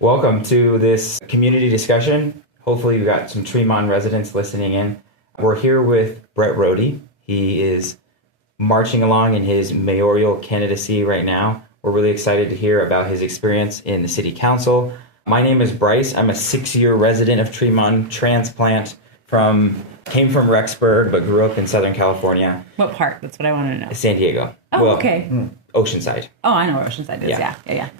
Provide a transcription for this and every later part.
Welcome to this community discussion. Hopefully we've got some Tremont residents listening in. We're here with Bret Rohde. He is marching along in his mayoral candidacy right now. We're really excited to hear about his experience in the city council. My name is Bryce. I'm a 6-year resident of Tremont, transplant came from Rexburg, but grew up in Southern California. What part? That's what I want to know. San Diego. Oh, okay. Oceanside. Oh, I know where Oceanside is. Yeah.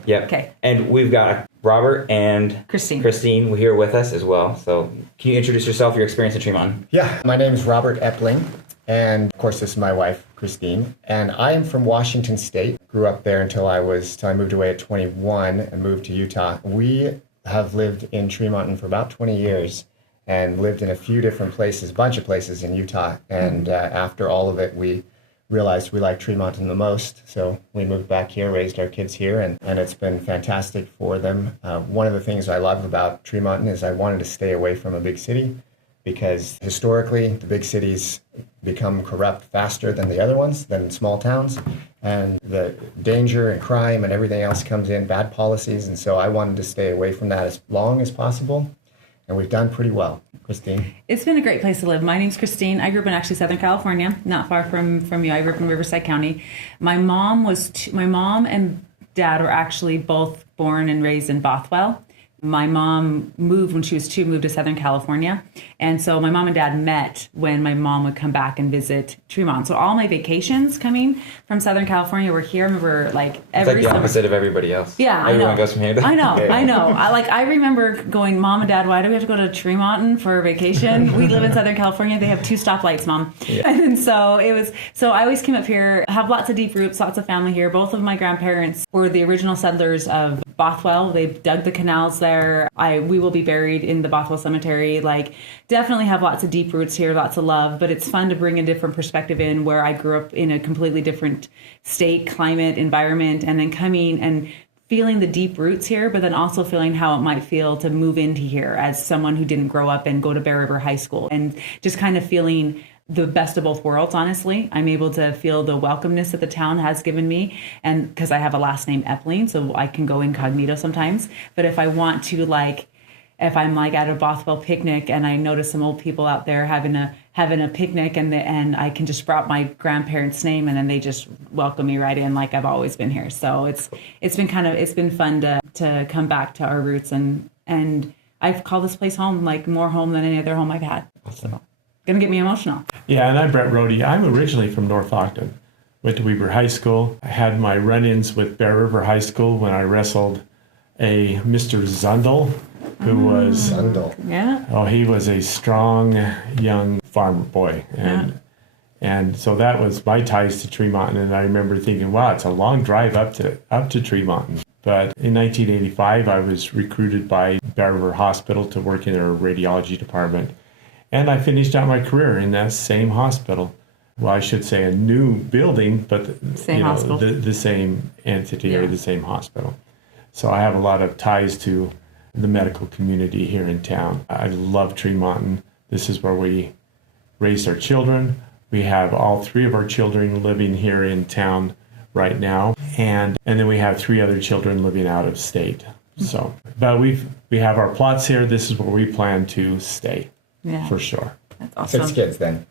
Yep. Okay. And we've got Robert and Christine here with us as well. So can you introduce yourself, your experience at Tremont? Yeah, my name is Robert Eplin, and of course this is my wife, Christine. And I am from Washington State. Grew up there until I moved away at 21 and moved to Utah. We have lived in Tremont for about 20 years and lived in a few different places, a bunch of places in Utah. And after all of it, we realized we liked Tremont the most. So we moved back here, raised our kids here, and it's been fantastic for them. One of the things I love about Tremont is I wanted to stay away from a big city because historically the big cities become corrupt faster than the other ones, than small towns. And the danger and crime and everything else comes in, bad policies. And so I wanted to stay away from that as long as possible. And we've done pretty well. Christine? It's been a great place to live. My name's Christine. I grew up in actually Southern California, not far from you. I grew up in Riverside County. My mom and dad were actually both born and raised in Bothwell. My mom moved when she was 2, moved to Southern California. And so my mom and dad met when my mom would come back and visit Tremont. So all my vacations coming from Southern California were here. I remember every the opposite of everybody else. Yeah, Everyone goes from here to I know. I remember going, Mom and Dad, why do we have to go to Tremont for vacation? We live in Southern California. They have 2 stoplights, Mom. Yeah. And so I always came up here, have lots of deep roots, lots of family here. Both of my grandparents were the original settlers of Bothwell. They dug the canals there. We will be buried in the Bothwell Cemetery. Definitely have lots of deep roots here, lots of love, but it's fun to bring a different perspective in where I grew up in a completely different state, climate, environment, and then coming and feeling the deep roots here, but then also feeling how it might feel to move into here as someone who didn't grow up and go to Bear River High School, and just kind of feeling the best of both worlds, honestly. I'm able to feel the welcomeness that the town has given me, and because I have a last name Eplin, so I can go incognito sometimes. But if I want to, if I'm at a Bothwell picnic and I notice some old people out there having a picnic, and I can just sprout my grandparents' name, and then they just welcome me right in like I've always been here. So it's been fun to come back to our roots, and I've called this place home, more home than any other home I've had. So gonna get me emotional. Yeah, and I'm Bret Rohde. I'm originally from North Ogden. Went to Weber High School. I had my run-ins with Bear River High School when I wrestled a Mr. Zundel, who was... Zundel. Yeah. Oh, he was a strong, young farmer boy. And so that was my ties to Tremont. And I remember thinking, wow, it's a long drive up to Tremont. But in 1985, I was recruited by Bear River Hospital to work in their radiology department. And I finished out my career in that same hospital. Well, I should say a new building, but hospital. The same entity or the same hospital. So I have a lot of ties to the medical community here in town. I love Tremont. This is where we raised our children. We have all 3 of our children living here in town right now, and then we have 3 other children living out of state. So, but we have our plots here. This is where we plan to stay. Yeah. For sure. That's awesome. 6 kids then.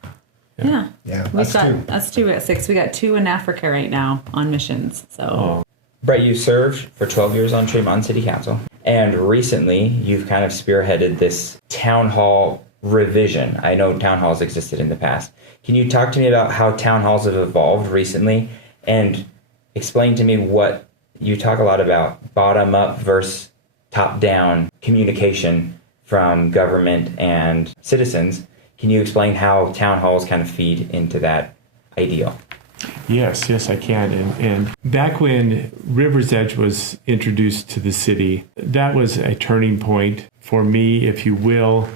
Yeah. Us 2 at 6. We got 2 in Africa right now on missions. So. Bret, you served for 12 years on Tremont City Council, and recently you've kind of spearheaded this town hall revision. I know town halls existed in the past. Can you talk to me about how town halls have evolved recently, and explain to me what you talk a lot about bottom up versus top down communication from government and citizens. Can you explain how town halls kind of feed into that ideal? Yes, I can. And back when River's Edge was introduced to the city, that was a turning point for me, if you will,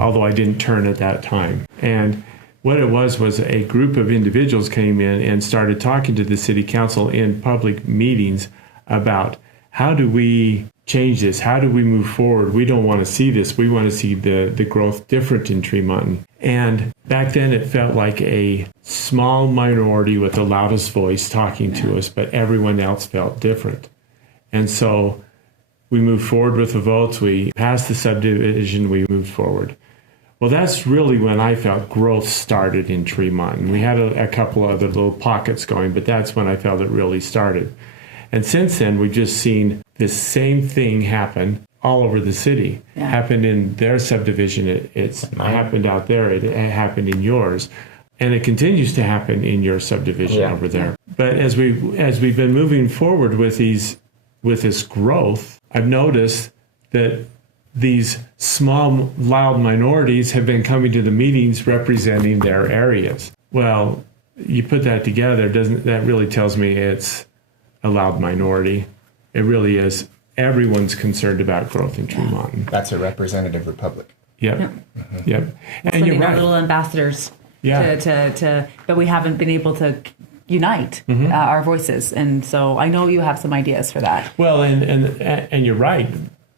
although I didn't turn at that time. And what it was a group of individuals came in and started talking to the city council in public meetings about how do we change this? How do we move forward? We don't want to see this. We want to see the growth different in Tremont. And back then it felt like a small minority with the loudest voice talking to us, but everyone else felt different. And so we moved forward with the votes. We passed the subdivision. We moved forward. Well, that's really when I felt growth started in Tremont. And we had a couple other little pockets going, but that's when I felt it really started. And since then, we've just seen this same thing happen all over the city. Yeah. Happened in their subdivision. It's happened out there. It happened in yours. And it continues to happen in your subdivision over there. But as we've been moving forward with this growth, I've noticed that these small, loud minorities have been coming to the meetings representing their areas. Well, you put that together, that really tells me it's a loud minority. It really is. Everyone's concerned about growth in Tremont. That's a representative republic. Yep. Yep. And you're right. Little ambassadors. Yeah. But we haven't been able to unite our voices, and so I know you have some ideas for that. Well, and you're right.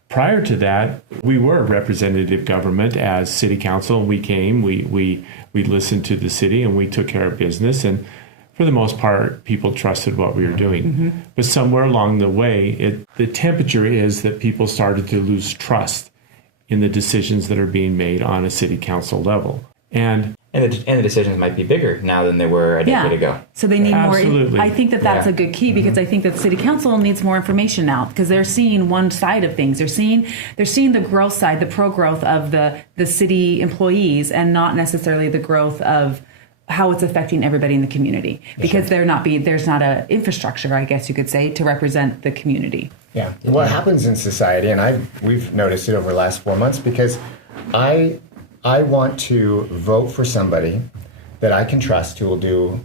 Prior to that, we were representative government as city council. We came, we listened to the city, and we took care of business. And for the most part, people trusted what we were doing. But somewhere along the way, the temperature is that people started to lose trust in the decisions that are being made on a city council level. And the decisions might be bigger now than they were a decade ago. So they need Absolutely. more. I think that's a good key, because I think that the city council needs more information now, because they're seeing one side of things. They're seeing the growth side, the pro-growth of the city employees, and not necessarily the growth of how it's affecting everybody in the community, because there's not a infrastructure, I guess you could say, to represent the community. Yeah. What happens in society, and we've noticed it over the last 4 months, because I want to vote for somebody that I can trust who will do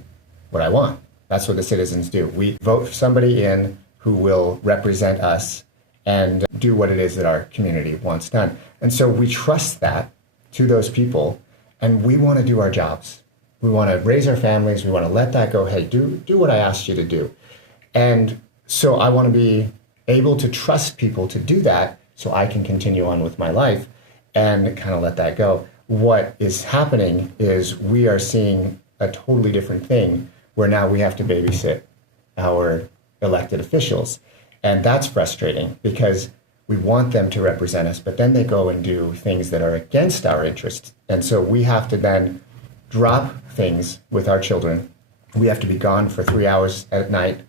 what I want. That's what the citizens do. We vote for somebody in who will represent us and do what it is that our community wants done. And so we trust that to those people, and we want to do our jobs. We want to raise our families. We want to let that go. Hey, do what I asked you to do. And so I want to be able to trust people to do that so I can continue on with my life and kind of let that go. What is happening is we are seeing a totally different thing, where now we have to babysit our elected officials. And that's frustrating, because we want them to represent us, but then they go and do things that are against our interests. And so we have to then drop things with our children. We have to be gone for 3 hours at night.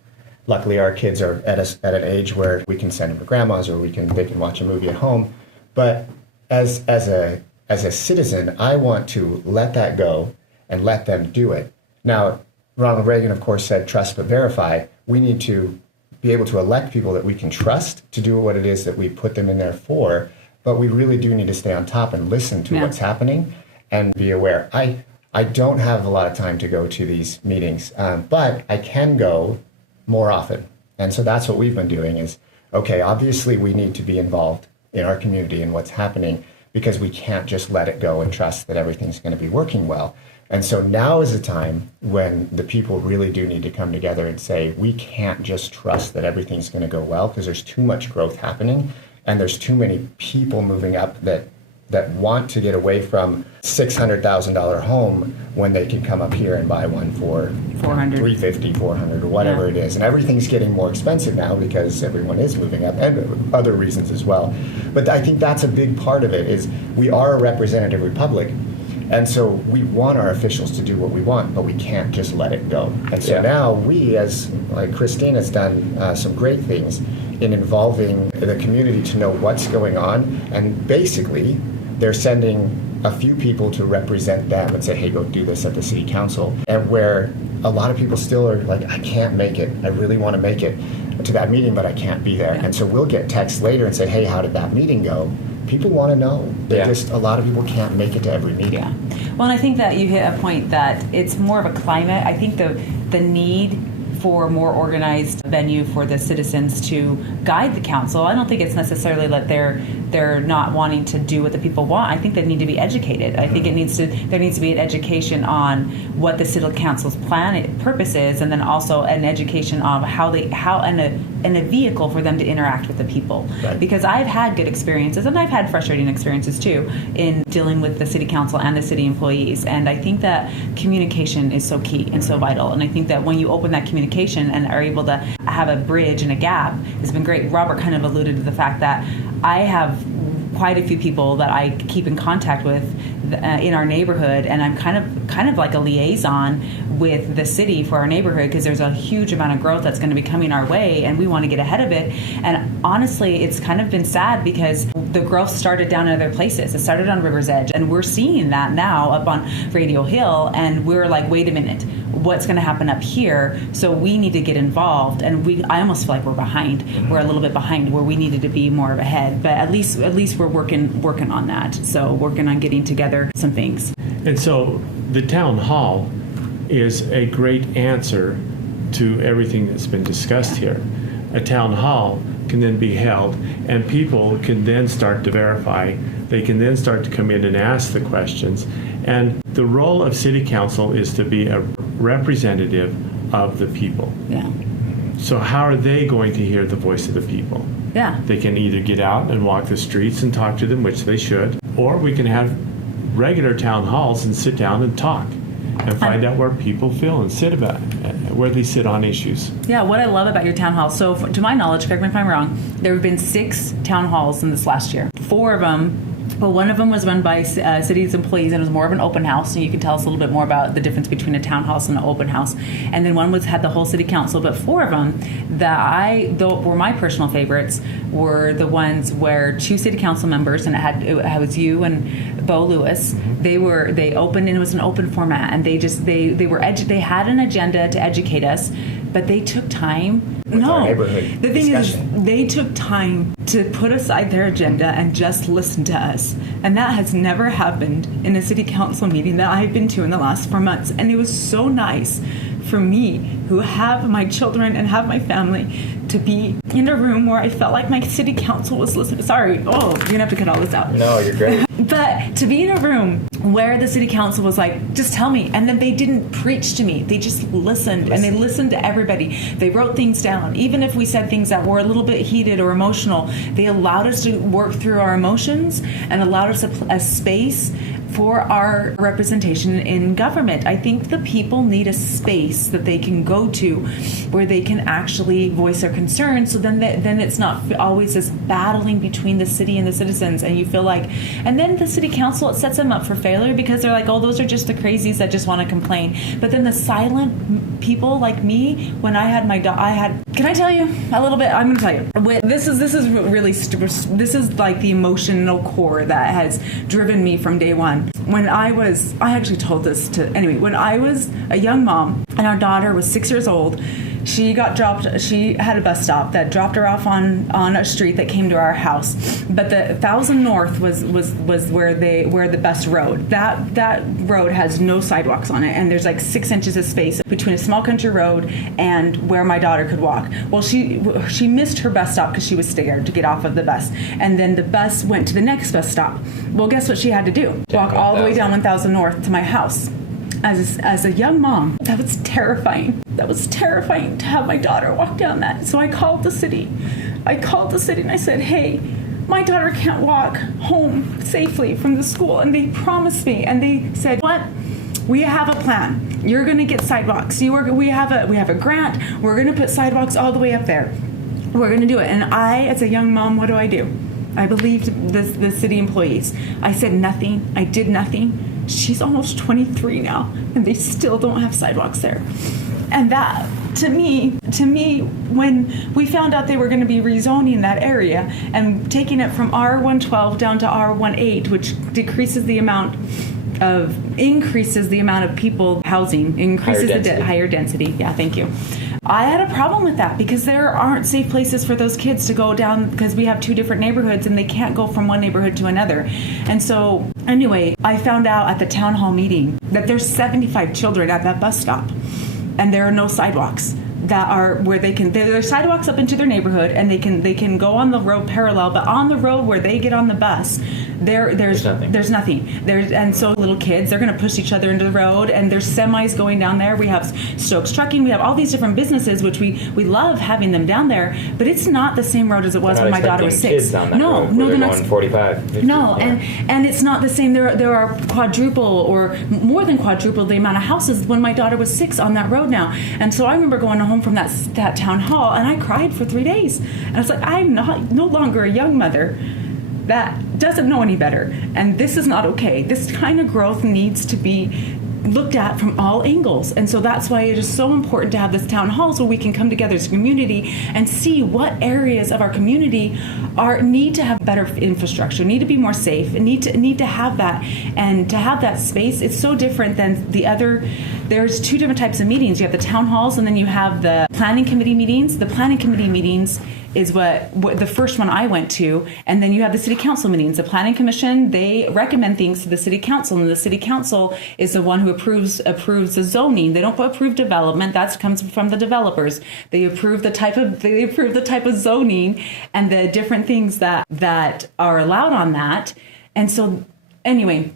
Luckily, our kids are at an age where we can send them to grandma's, or they can watch a movie at home. But as a citizen, I want to let that go and let them do it. Now, Ronald Reagan, of course, said trust but verify. We need to be able to elect people that we can trust to do what it is that we put them in there for, but we really do need to stay on top and listen to what's happening and be aware. I don't have a lot of time to go to these meetings, but I can go more often. And so that's what we've been doing is, okay, obviously we need to be involved in our community and what's happening, because we can't just let it go and trust that everything's going to be working well. And so now is a time when the people really do need to come together and say, we can't just trust that everything's going to go well, because there's too much growth happening, and there's too many people moving up that want to get away from $600,000 home when they can come up here and buy one for $350, $400, or whatever it is. And everything's getting more expensive now because everyone is moving up, and other reasons as well. But I think that's a big part of it, is we are a representative republic. And so we want our officials to do what we want, but we can't just let it go. And so now we, as like Christine has done some great things in involving the community to know what's going on, and basically they're sending a few people to represent them and say, hey, go do this at the city council. And where a lot of people still are like, I can't make it. I really want to make it to that meeting, but I can't be there. And so we'll get texts later and say, hey, how did that meeting go? People want to know. A lot of people can't make it to every meeting. Yeah. Well, and I think that you hit a point that it's more of a climate. I think the need for more organized venue for the citizens to guide the council. I don't think it's necessarily that they're not wanting to do what the people want. I think they need to be educated. I think there needs to be an education on what the city council's purpose is, and then also an education on and a vehicle for them to interact with the people. Right. Because I've had good experiences, and I've had frustrating experiences too, in dealing with the city council and the city employees. And I think that communication is so key and so vital. And I think that when you open that communication and are able to have a bridge and a gap has been great. Robert kind of alluded to the fact that I have quite a few people that I keep in contact with in our neighborhood, and I'm kind of like a liaison with the city for our neighborhood, because there's a huge amount of growth that's going to be coming our way, and we want to get ahead of it. And honestly, it's kind of been sad because the growth started down in other places. It started on River's Edge, and we're seeing that now up on Radio Hill, and we're like, wait a minute, what's going to happen up here? So we need to get involved, and I almost feel like we're behind. We're a little bit behind where we needed to be more of ahead, but at least we're working on that. So working on getting together some things. And so the town hall is a great answer to everything that's been discussed here. A town hall can then be held, and people can then start to verify. They can then start to come in and ask the questions. And the role of city council is to be a representative of the people. Yeah. So how are they going to hear the voice of the people? Yeah. They can either get out and walk the streets and talk to them, which they should, or we can have regular town halls and sit down and talk and find out where people feel and where they sit on issues. Yeah, what I love about your town hall, so to my knowledge, correct me if I'm wrong, there have been 6 town halls in this last year. 4 of them, well, one of them was run by city's employees, and it was more of an open house, and you can tell us a little bit more about the difference between a town house and an open house. And then one had the whole city council, but 4 of them that were my personal favorites were the ones where 2 city council members, and it was you and Bo Lewis. They opened, and it was an open format, and they had an agenda to educate us, but they took time. Our neighborhood the thing discussion. is, they took time to put aside their agenda and just listen to us. And that has never happened in a city council meeting that I've been to in the last 4 months. And it was so nice for me, who have my children and have my family, to be in a room where I felt like my city council was listening. Sorry, you're gonna have to cut all this out. No, you're great. But to be in a room where the city council was like, just tell me. And then they didn't preach to me. They just listened. And they listened to everybody. They wrote things down. Even if we said things that were a little bit heated or emotional, they allowed us to work through our emotions and allowed us a space for our representation in government. I think the people need a space that they can go to where they can actually voice their concerns, so then it's not always this battling between the city and the citizens, and you feel like, and then the city council, it sets them up for failure because they're like, oh, those are just the crazies that just want to complain. But then the silent people like me, when I had can I tell you a little bit? I'm going to tell you. This is really, this is like the emotional core that has driven me from day one. When I actually told this when I was a young mom and our daughter was 6 years old, she had a bus stop that dropped her off on a street that came to our house. But the 1000 North was where the bus rode. That road has no sidewalks on it, and there's like 6 inches of space between a small country road and where my daughter could walk. Well, she missed her bus stop because she was scared to get off of the bus, and then the bus went to the next bus stop. Well, guess what she had to do? Walk all the way down 1000 North to my house. As a young mom, that was terrifying. That was terrifying to have my daughter walk down that. So I called the city. And I said, hey, my daughter can't walk home safely from the school. And they promised me, and they said, what? We have a plan. You're going to get sidewalks. We have a grant. We're going to put sidewalks all the way up there. We're going to do it. And I, as a young mom, what do? I believed the city employees. I said nothing. I did nothing. She's almost 23 now, and they still don't have sidewalks there. And that, to me, when we found out they were going to be rezoning that area and taking it from R112 down to R18, which increases the amount of people housing, increases higher density. Yeah, thank you. I had a problem with that because there aren't safe places for those kids to go down, because we have 2 different neighborhoods and they can't go from one neighborhood to another. And so anyway, I found out at the town hall meeting that there's 75 children at that bus stop, and there are no sidewalks that are where there's sidewalks up into their neighborhood, and they can go on the road parallel, but on the road where they get on the bus, there's nothing. And so little kids, they're going to push each other into the road, and there's semis going down there. We have Stokes Trucking. We have all these different businesses, which we love having them down there, but it's not the same road as it was when my daughter was 6. They're not going 45. 50, no, and it's not the same. There are quadruple or more than quadruple the amount of houses when my daughter was 6 on that road now. And so I remember going home home from that town hall, and I cried for 3 days. And I was like, I'm no longer a young mother that doesn't know any better, and this is not okay. This kind of growth needs to be looked at from all angles. And so that's why it is so important to have this town hall, so we can come together as a community and see what areas of our community need to have better infrastructure, need to be more safe, and need to have that. And to have that space, it's so different than the other. There's two different types of meetings. You have the town halls, and then you have the planning committee meetings. The planning committee meetings is what the first one I went to, and then you have the city council meetings. The planning commission, they recommend things to the city council, and the city council is the one who approves the zoning. They don't approve development; that comes from the developers. They approve the type of zoning and the different things that are allowed on that. And so, anyway,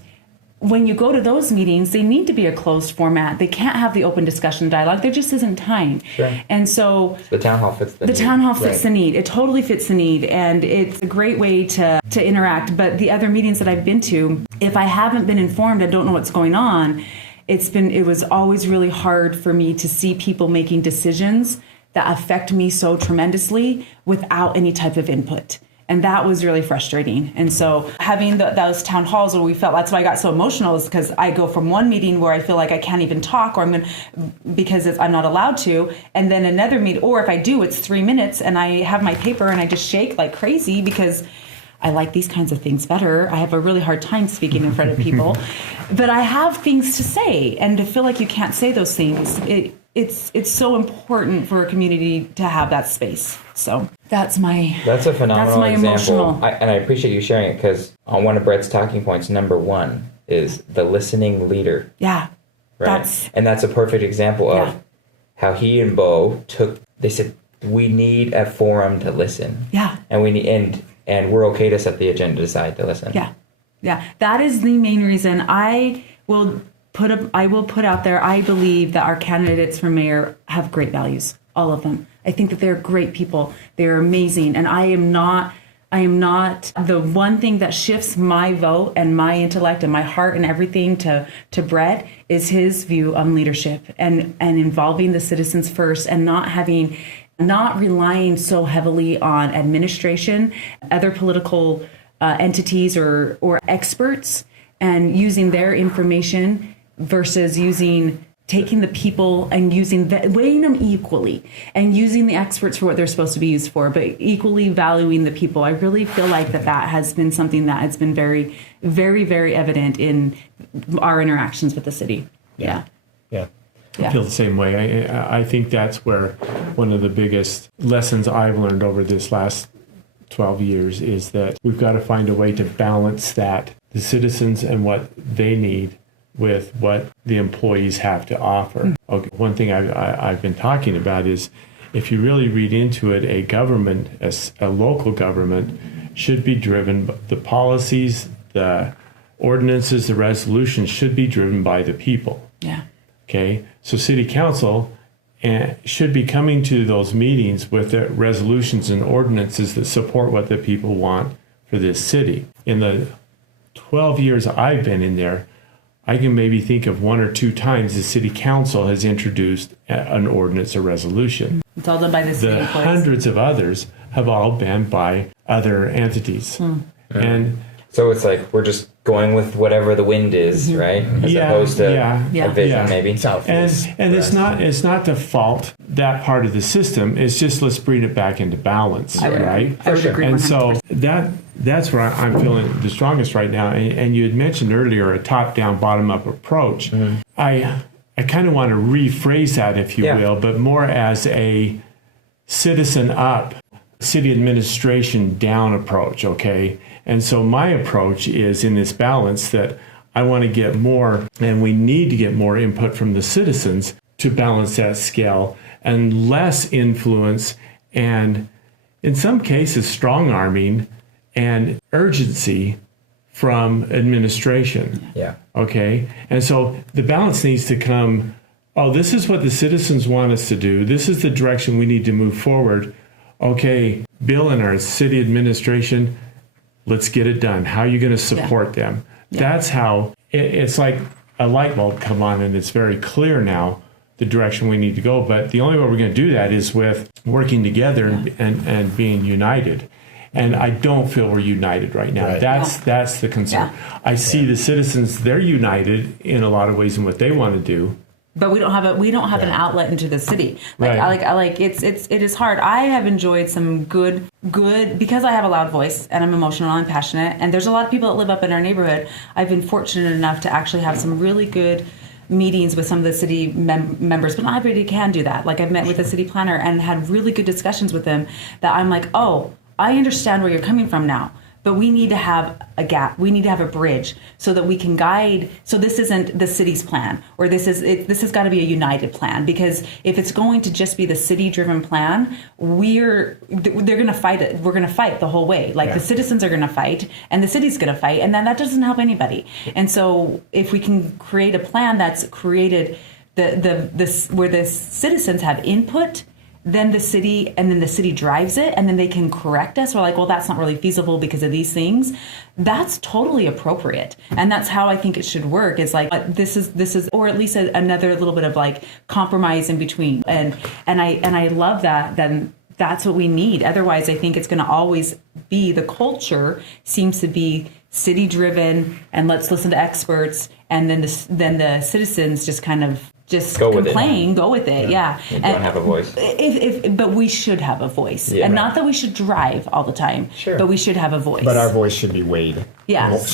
when you go to those meetings, they need to be a closed format. They can't have the open discussion dialogue. There just isn't time. Sure. And so the town hall fits the need. town hall fits Right. the need. It totally fits the need, and it's a great way to interact. But the other meetings that I've been to, if I haven't been informed, I don't know what's going on. It was always really hard for me to see people making decisions that affect me so tremendously without any type of input. And that was really frustrating. And so having those town halls where we felt, that's why I got so emotional, is because I go from one meeting where I feel like I can't even talk, or because I'm not allowed to, and then another meeting, or if I do, it's 3 minutes and I have my paper and I just shake like crazy because I like these kinds of things better. I have a really hard time speaking in front of people, but I have things to say, and to feel like you can't say those things, it's so important for a community to have that space. So that's a phenomenal example. emotional. And I appreciate you sharing it, because on one of Bret's talking points, number one is the listening leader. Yeah. Right. That's a perfect example of how he and Bo they said, we need a forum to listen. Yeah. And and we're okay to set the agenda aside to listen. Yeah. Yeah. That is the main reason I will put out there, I believe that our candidates for mayor have great values, all of them. I think that they're great people. They're amazing. And I am not the one thing that shifts my vote and my intellect and my heart and everything to Bret is his view on leadership and involving the citizens first, and not relying so heavily on administration, other political entities or experts, and using their information versus taking the people and weighing them equally, and using the experts for what they're supposed to be used for, but equally valuing the people. I really feel like that has been something that has been very, very, very evident in our interactions with the city. Yeah. I feel the same way. I think that's where one of the biggest lessons I've learned over this last 12 years is that we've got to find a way to balance the citizens and what they need with what the employees have to offer. Okay. One thing I've been talking about is, if you really read into it, a local government should be driven, the policies, the ordinances, the resolutions should be driven by the people. Yeah. Okay, so city council should be coming to those meetings with the resolutions and ordinances that support what the people want for this city. In the 12 years I've been in there, I can maybe think of 1 or 2 times the city council has introduced an ordinance or resolution. It's all done by the city The employees. hundreds of others have all been by other entities. And so it's like we're just going with whatever the wind is, right? As opposed to a vision, maybe. And it's not to fault that part of the system. It's just, let's bring it back into balance, right? I would agree. And 100%. so that's where I'm feeling the strongest right now. And you had mentioned earlier a top-down, bottom-up approach. I kind of want to rephrase that, if you will, but more as a citizen-up, city administration down approach, okay? And so my approach is in this balance that I want to get more, and we need to get more input from the citizens to balance that scale, and less influence and, in some cases, strong-arming and urgency from administration. Yeah. Okay? And so the balance needs to come, this is what the citizens want us to do. This is the direction we need to move forward. Okay, Bill and our city administration, let's get it done. How are you going to support them? That's how it's like a light bulb come on, and it's very clear now the direction we need to go. But the only way we're going to do that is with working together and being united. And I don't feel we're united right now. Right. That's the concern. Yeah. I see the citizens, they're united in a lot of ways in what they want to do. But we don't have an outlet into the city. Right. It is hard. I have enjoyed some good because I have a loud voice and I'm emotional and passionate, and there's a lot of people that live up in our neighborhood. I've been fortunate enough to actually have some really good meetings with some of the city members, but not everybody can do that. Like I've met with the city planner and had really good discussions with them that I'm like, oh, I understand where you're coming from now. But we need to have a gap. We need to have a bridge so that we can guide. So this isn't the city's plan, or this has got to be a united plan. Because if it's going to just be the city-driven plan, they're going to fight it. We're going to fight the whole way. Like the citizens are going to fight, and the city's going to fight, and then that doesn't help anybody. And so if we can create a plan that's created where the citizens have input, then the city drives it, and then they can correct us. We're like, well, that's not really feasible because of these things. That's totally appropriate, and that's how I think it should work. It's like this is, or at least another little bit of like compromise in between. And I love that. Then that's what we need. Otherwise, I think it's going to always be the culture seems to be city driven, and let's listen to experts, and then the citizens just kind of. Just go with it. Yeah. You don't have a voice. But we should have a voice. Yeah, and right. not that we should drive all the time, but we should have a voice. But our voice should be weighed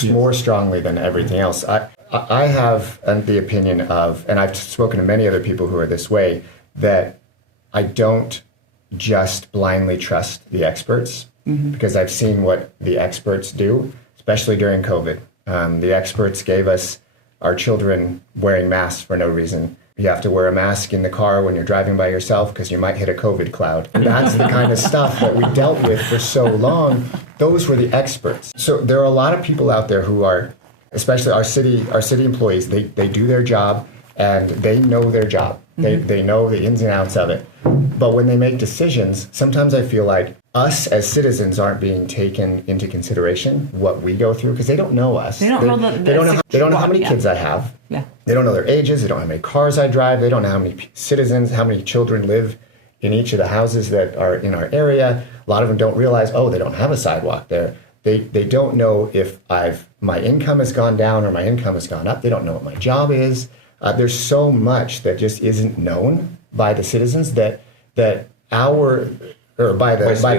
more strongly than everything else. I have the opinion of, and I've spoken to many other people who are this way, that I don't just blindly trust the experts, because I've seen what the experts do, especially during COVID. The experts gave us our children wearing masks for no reason. You have to wear a mask in the car when you're driving by yourself because you might hit a COVID cloud. And that's the kind of stuff that we dealt with for so long. Those were the experts. So there are a lot of people out there who are, especially our city employees, they do their job and they know their job. They know the ins and outs of it. But when they make decisions, sometimes I feel like us as citizens aren't being taken into consideration, what we go through, because they don't know us. They don't know how many kids I have. Yeah. They don't know their ages. They don't know how many cars I drive. They don't know how many citizens, how many children live in each of the houses that are in our area. A lot of them don't realize, they don't have a sidewalk there. They don't know if my income has gone down or my income has gone up. They don't know what my job is. There's so much that just isn't known by the citizens by the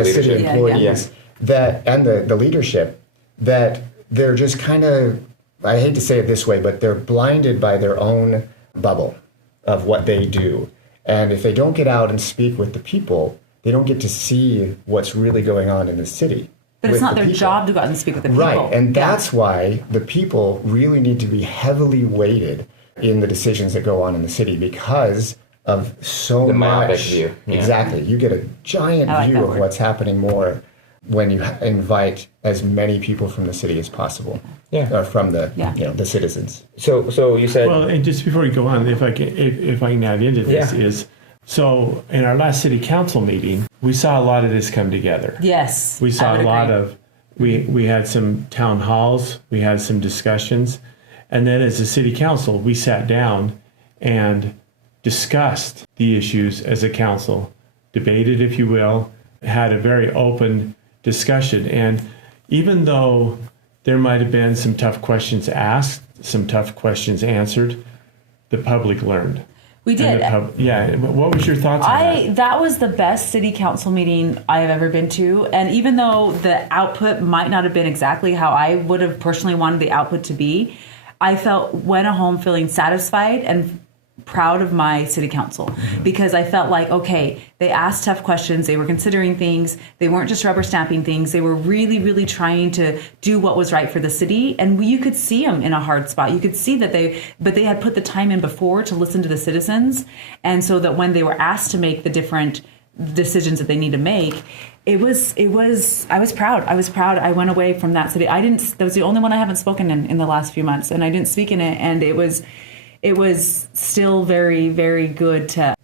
city employees and the leadership, that they're just kind of, I hate to say it this way, but they're blinded by their own bubble of what they do. And if they don't get out and speak with the people, they don't get to see what's really going on in the city. But it's not their job to go out and speak with the people. Right, and that's why the people really need to be heavily weighted in the decisions that go on in the city, because of so the much. myopic view. Yeah. Exactly. You get a giant view of what's happening more when you invite as many people from the city as possible. Yeah. Or from the citizens. So you said. Well, and just before you go on, if I can add into this is, so in our last city council meeting, we saw a lot of this come together. Yes. We saw a lot of, we had some town halls, we had some discussions, and then as a city council, we sat down and discussed the issues as a council, debated, if you will, had a very open discussion. And even though there might have been some tough questions asked, some tough questions answered, the public learned. We did. What was your thoughts on that? That was the best city council meeting I have ever been to. And even though the output might not have been exactly how I would have personally wanted the output to be, I went home feeling satisfied and proud of my city council, because I felt like, okay, they asked tough questions. They were considering things. They weren't just rubber stamping things. They were really, really trying to do what was right for the city. And you could see them in a hard spot. You could see that they had put the time in before to listen to the citizens. And so that when they were asked to make the different decisions that they need to make, I was proud. I was proud. I went away from that city. That was the only one I haven't spoken in the last few months, and I didn't speak in it. And it was still very, very good to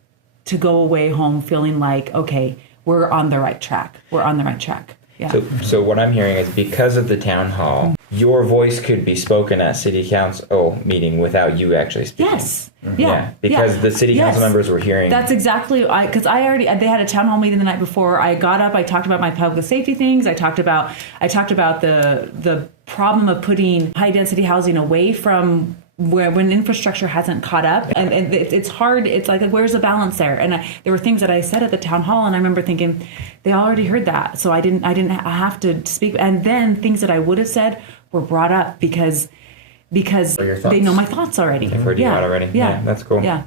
go away home feeling like, okay, we're on the right track. We're on the right track. Yeah. So what I'm hearing is because of the town hall, your voice could be spoken at city council meeting without you actually speaking. Yes. Yeah. Because the city council Yes. members were hearing. That's exactly, because they had a town hall meeting the night before. I got up, I talked about my public safety things. I talked about the problem of putting high density housing away from when infrastructure hasn't caught up, and it's hard. It's like where's the balance there? And there were things that I said at the town hall, and I remember thinking they already heard that, so I didn't have to speak. And then things that I would have said were brought up because they know my thoughts already. They've heard you out already. Yeah, that's cool. Yeah.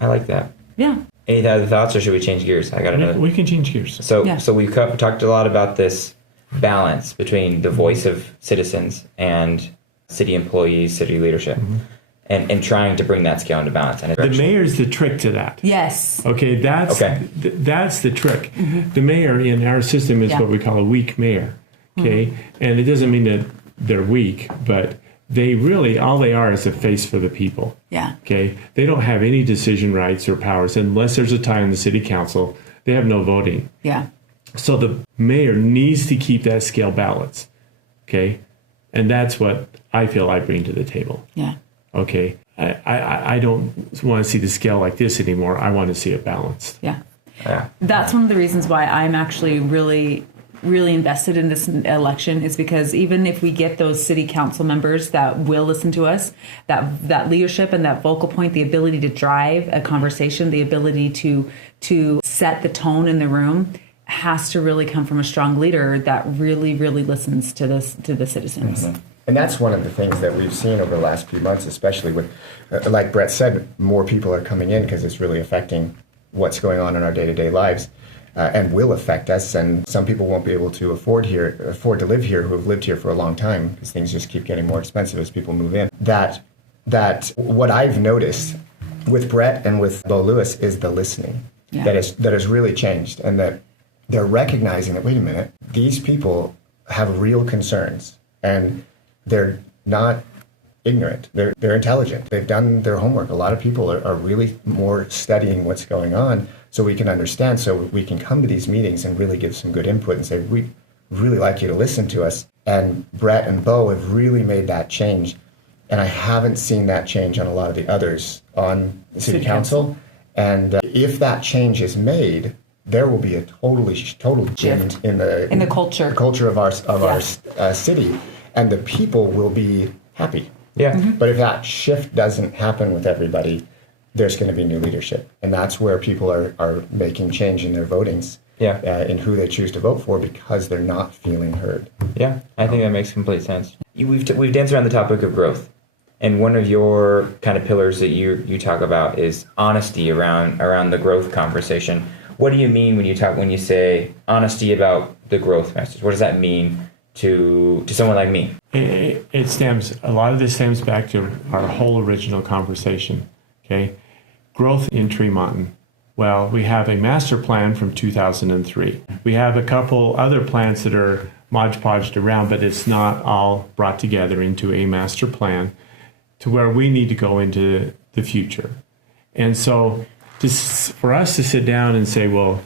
I like that. Yeah. Any other thoughts, or should we change gears? I got another. We can change gears. So we've talked a lot about this balance between the voice of citizens and city employees, city leadership, and trying to bring that scale into balance. And The mayor's the trick to that. Yes. Okay, that's the trick. The mayor in our system is what we call a weak mayor. Okay, and it doesn't mean that they're weak, but they really all they are is a face for the people. Yeah. Okay, they don't have any decision rights or powers unless there's a tie in the city council. They have no voting. Yeah. So the mayor needs to keep that scale balanced. Okay, and that's what I feel I bring to the table. Yeah. Okay, I don't want to see the scale like this anymore. I want to see it balanced. Yeah. Yeah. That's one of the reasons why I'm actually really invested in this election, is because even if we get those city council members that will listen to us, that leadership and that vocal point, the ability to drive a conversation, the ability to set the tone in the room, has to really come from a strong leader that really listens to the citizens. And that's one of the things that we've seen over the last few months, especially with, like Bret said, more people are coming in because it's really affecting what's going on in our day-to-day lives, and will affect us. And some people won't be able to afford to live here who have lived here for a long time, because things just keep getting more expensive as people move in. That what I've noticed with Bret and with Bo Lewis is the listening that has really changed, and that they're recognizing that, wait a minute, these people have real concerns, and they're not ignorant. They're intelligent. They've done their homework. A lot of people are really more studying what's going on so we can understand, so we can come to these meetings and really give some good input and say, we'd really like you to listen to us. And Bret and Bo have really made that change. And I haven't seen that change on a lot of the others on the city council. And if that change is made, there will be a total change in the culture of our city, and the people will be happy. Yeah. But if that shift doesn't happen with everybody, there's going to be new leadership, and that's where people are making change in their votings. In who they choose to vote for, because they're not feeling heard. Yeah, I think that makes complete sense. We've danced around the topic of growth, and one of your kind of pillars that you talk about is honesty around the growth conversation. What do you mean when you say honesty about the growth message? What does that mean to someone like me? A lot of this stems back to our whole original conversation. Okay, growth in Tremonton. Well, we have a master plan from 2003. We have a couple other plans that are modge-podged around, but it's not all brought together into a master plan to where we need to go into the future. And so for us to sit down and say, well,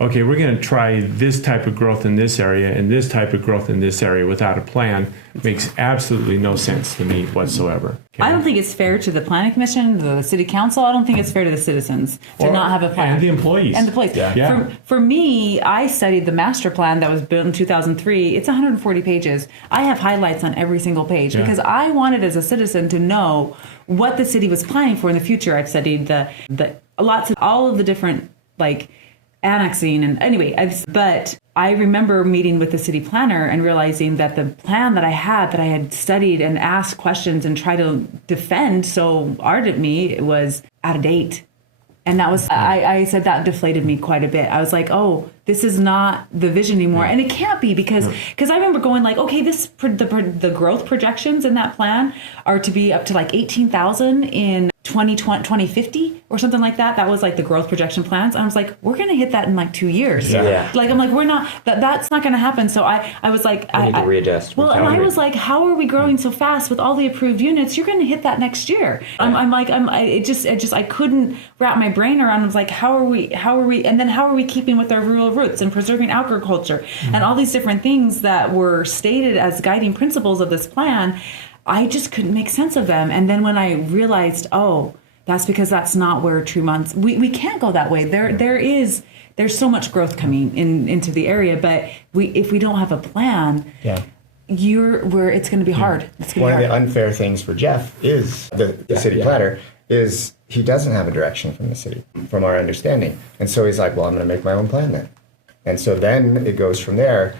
okay, we're going to try this type of growth in this area and this type of growth in this area without a plan makes absolutely no sense to me whatsoever. Okay? I don't think it's fair to the planning commission, the city council. I don't think it's fair to the citizens to not have a plan. And the employees. Yeah. For me, I studied the master plan that was built in 2003. It's 140 pages. I have highlights on every single page because I wanted as a citizen to know what the city was planning for in the future. I've studied all of the different annexing and but I remember meeting with the city planner and realizing that the plan that I had studied and asked questions and tried to defend so ardently was out of date. And that was, I said that deflated me quite a bit. I was like, oh, this is not the vision anymore. And it can't be because I remember going okay, the growth projections in that plan are to be up to 18,000 in 2050 or something like that. That was like the growth projection plans. I was like, we're going to hit that in like 2 years. Yeah. Like, I'm like, we're not, that's not going to happen. So I was like, We need to readjust. Well, and I was like, how are we growing so fast with all the approved units? You're going to hit that next year. I couldn't wrap my brain around. I was like, how are we, and then how are we keeping with our rural roots and preserving agriculture and all these different things that were stated as guiding principles of this plan? I just couldn't make sense of them. And then when I realized, oh, that's because that's not where Tremont's, we can't go that way. There's so much growth coming into the area, but if we don't have a plan, it's going to be hard. It's going One to be of hard. the unfair things for Jeff is the city planner is he doesn't have a direction from the city, from our understanding. And so he's like, well, I'm going to make my own plan then. And so then it goes from there.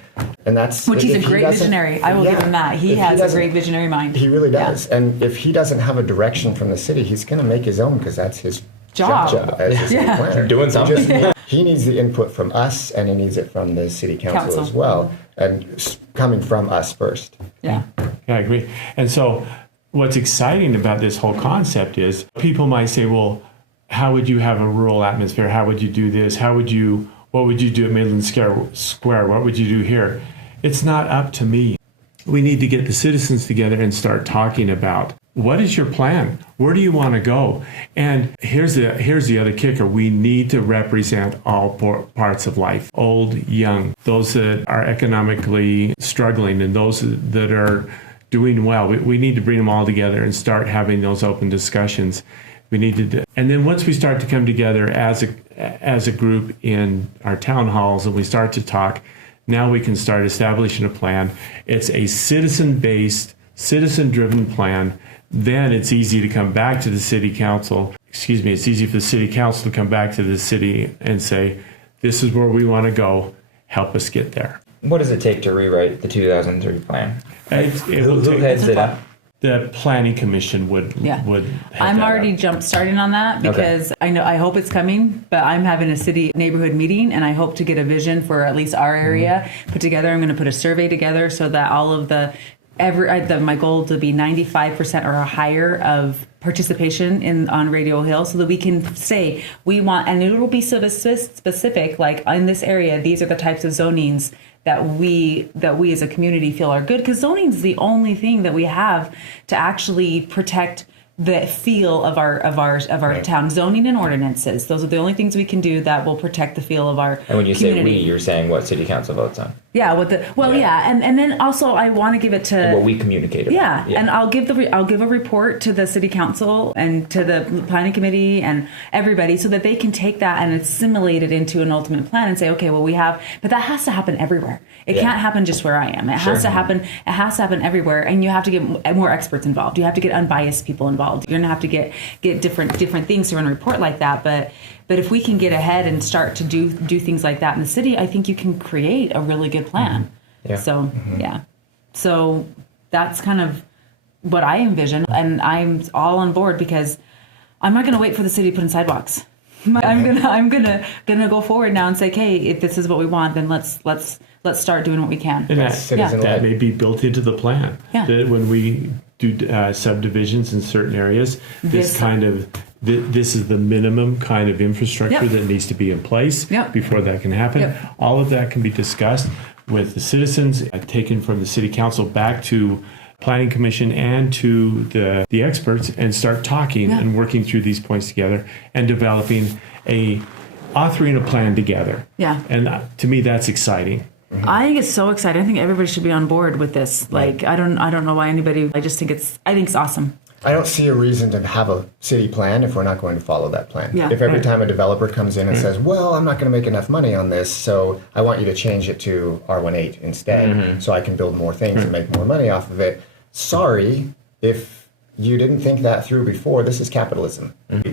And that's Which he's a great visionary. I will give him that. He has a great visionary mind. He really does. Yeah. And if he doesn't have a direction from the city, he's going to make his own because that's his job as a city planner. Doing something. He needs the input from us, and he needs it from the city council as well, and coming from us first. Yeah, I agree. And so what's exciting about this whole concept is people might say, well, how would you have a rural atmosphere? How would you do this? What would you do at Midland Square? What would you do here? It's not up to me. We need to get the citizens together and start talking about what is your plan? Where do you want to go? And here's the other kicker. We need to represent all parts of life, old, young, those that are economically struggling and those that are doing well. We need to bring them all together and start having those open discussions. We need to do, and then once we start to come together as a group in our town halls and we start to talk, now we can start establishing a plan. It's a citizen-based, citizen-driven plan. Then it's easy to come back to the city council. It's easy for the city council to come back to the city and say, this is where we want to go. Help us get there. What does it take to rewrite the 2003 plan? Who heads it up? The planning commission would. I'm already jump starting on that because I hope it's coming, but I'm having a city neighborhood meeting and I hope to get a vision for at least our area put together. I'm going to put a survey together so that all of my goal to be 95% or higher of participation on Radio Hill so that we can say we want, and it will be so specific, like in this area, these are the types of zonings that we as a community feel are good, because zoning is the only thing that we have to actually protect the feel of our town. Zoning and ordinances, those are the only things we can do that will protect the feel of our community. And when you say we, you're saying what city council votes on. Yeah, and then also I want to give it to and what we communicate about. Yeah, and I'll give a report to the city council and to the planning committee and everybody so that they can take that and assimilate it into an ultimate plan and say, okay, well but that has to happen everywhere. It can't happen just where I am. It has to happen. It has to happen everywhere, and you have to get more experts involved. You have to get unbiased people involved. You're gonna have to get different things to run a report like that, but if we can get ahead and start to do things like that in the city, I think you can create a really good plan. Yeah. So so that's kind of what I envision, and I'm all on board because I'm not going to wait for the city to put in sidewalks. I'm gonna go forward now and say, okay, if this is what we want, then let's start doing what we can. And that may be built into the plan. Yeah. That when we do subdivisions in certain areas, this is the minimum kind of infrastructure that needs to be in place before that can happen. Yep. All of that can be discussed with the citizens, taken from the city council back to planning commission and to the experts, and start talking and working through these points together and developing authoring a plan together. Yeah. And to me, that's exciting. I think it's so exciting. I think everybody should be on board with this. Like, I don't know why anybody. I think it's awesome. I don't see a reason to have a city plan if we're not going to follow that plan. Yeah. If every time a developer comes in and says, well, I'm not going to make enough money on this, so I want you to change it to R18 instead, so I can build more things and make more money off of it. Sorry, if you didn't think that through before, this is capitalism.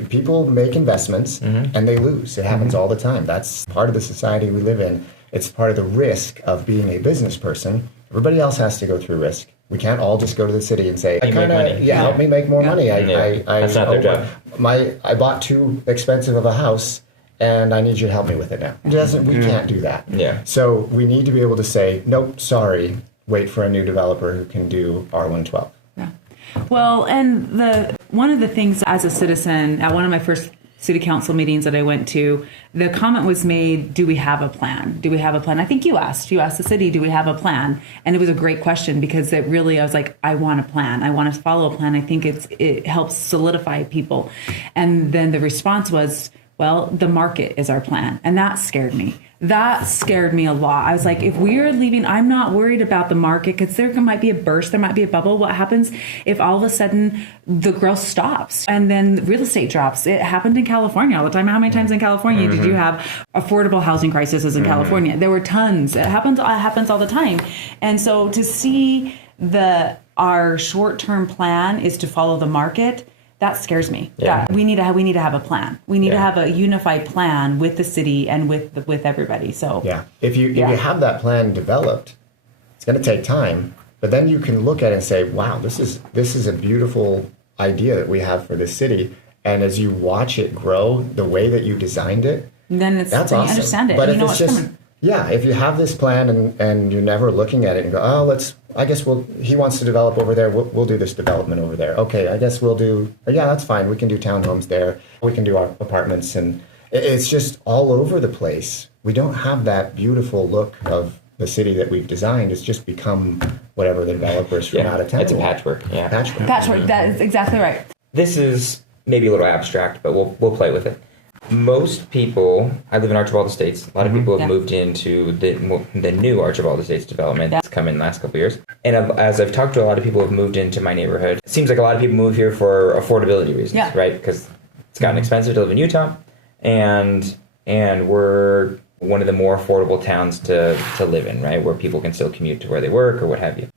People make investments and they lose. It happens all the time. That's part of the society we live in. It's part of the risk of being a business person. Everybody else has to go through risk. We can't all just go to the city and say, help me make more money. That's not their job. I bought too expensive of a house and I need you to help me with it now. We can't do that. Yeah. So we need to be able to say, nope, sorry, wait for a new developer who can do R112. Yeah. Well, and one of the things as a citizen at one of my first city council meetings that I went to, the comment was made, do we have a plan? Do we have a plan? I think you asked the city, do we have a plan? And it was a great question because it really, I was like, I want a plan. I want to follow a plan. I think it helps solidify people. And then the response was, well, the market is our plan. And that scared me. That scared me a lot. I was like, if we're leaving, I'm not worried about the market because there might be a burst, there might be a bubble. What happens if all of a sudden the growth stops and then real estate drops? It happened in California all the time. How many times in California did you have affordable housing crises in California? There were tons. It happens all the time. And so to see our short-term plan is to follow the market, that scares me. Yeah. We need to have a plan. We need to have a unified plan with the city and with everybody. So if you have that plan developed, it's going to take time, but then you can look at it and say, wow, this is a beautiful idea that we have for this city. And as you watch it grow the way that you designed it, then that's then awesome. you understand it. But And if you know it's what's just coming. if you have this plan and you're never looking at it and go, I guess he wants to develop over there. We'll do this development over there. Okay, I guess we'll do, that's fine. We can do townhomes there. We can do our apartments. And it's just all over the place. We don't have that beautiful look of the city that we've designed. It's just become whatever the developers from out of town. It's a patchwork. Yeah. Patchwork. That is exactly right. This is maybe a little abstract, but we'll play with it. Most people, I live in Archibald Estates. A lot of people have moved into the new Archibald Estates development that's come in the last couple of years. And as I've talked to a lot of people who have moved into my neighborhood, it seems like a lot of people move here for affordability reasons, right? Because it's gotten expensive to live in Utah, and we're one of the more affordable towns to live in, right? Where people can still commute to where they work or what have you.